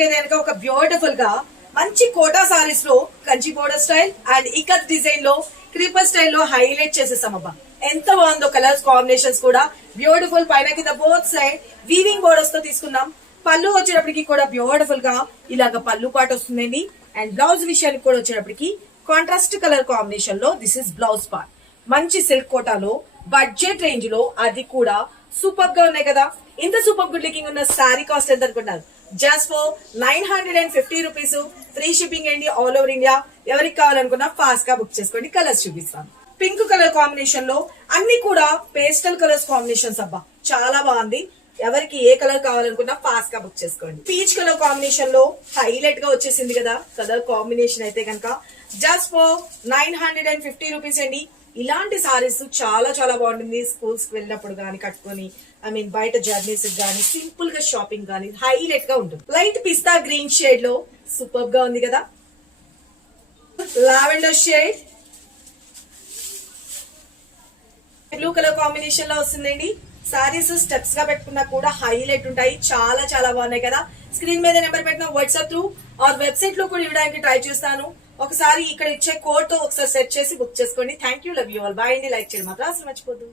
వచ్చింది కదా ఒక బ్యూటిఫుల్ గా మంచి కోటా సారీస్ లో Kanchi border style and ikat design లో క్రీపర్ స్టైల్ లో హైలైట్ చేసేసాం అబ్బా. ఎంత బాగుందో కలర్స్ కాంబినేషన్స్ కూడా బ్యూటిఫుల్. పైన కింద బోత్ సైడ్ వీవింగ్ బోర్డర్స్ తో తీసుకున్నాం. పళ్ళు వచ్చేటప్పటికి కూడా బ్యూటిఫుల్ గా ఇలాగ పళ్ళు పాట వస్తుందండి. అండ్ బ్లౌజ్ విషయానికి కూడా వచ్చేటప్పటికి కాంట్రాస్ట్ కలర్ కాంబినేషన్ లో దిస్ ఇస్ బ్లౌజ్ పార్ట్. మంచి సిల్క్ కోటాలో బడ్జెట్ రేంజ్ లో అది కూడా సూపర్ గా ఉన్నాయి కదా. ఇంత సూపర్ గుడ్ లుకింగ్ ఉన్న శారీ కాస్ట్ ఎంత అనుకుంటున్నారు? Just for 950 rupees. Free shipping అండి ఆల్ ఓవర్ ఇండియా. ఎవరికి కావాలనుకున్నా ఫాస్ట్ గా బుక్ చేసుకోండి. కలర్స్ చూపిస్తాను. పింక్ కలర్ కాంబినేషన్ లో అన్ని కూడా పేస్టల్ కలర్స్ కాంబినేషన్స్ అబ్బా, చాలా బాగుంది. ఎవరికి ఏ కలర్ కావాలనుకున్నా ఫాస్ట్ గా బుక్ చేసుకోండి. పీచ్ కలర్ కాంబినేషన్ లో హైలైట్ గా వచ్చేసింది కదా కలర్ కాంబినేషన్ అయితే కనుక జస్ట్ ఫర్ 950 రూపీస్ అండి. ఇలాంటి సారీస్ చాలా చాలా బాగుంటుంది. స్కూల్స్ కి వెళ్ళినప్పుడు గానీ కట్టుకొని బయట జర్నీస్ గానీ సింపుల్ గా షాపింగ్ గానీ హైలైట్ గా ఉంటుంది. లైట్ పిస్తా గ్రీన్ షేడ్ లో సూపర్ గా ఉంది కదా. Lavender shade blue colour combination లో వస్తుందండి. సారీస్ స్టెప్స్ గా పెట్టుకున్నా కూడా హైలైట్ ఉంటాయి. చాలా చాలా బాగున్నాయి కదా. స్క్రీన్ మీద నెంబర్ పెట్టిన వాట్సాప్ త్రూ ఆర్ వెబ్సైట్ లో కూడా ఇవ్వడానికి ట్రై చేస్తాను. ఒకసారి ఇక్కడ ఇచ్చే కోడ్ తో ఒకసారి సెట్ చేసి బుక్ చేసుకోండి. Thank you, love you all. Bye అండి. లైక్ చేయడం మాత్రం అసలు మర్చిపోద్దు.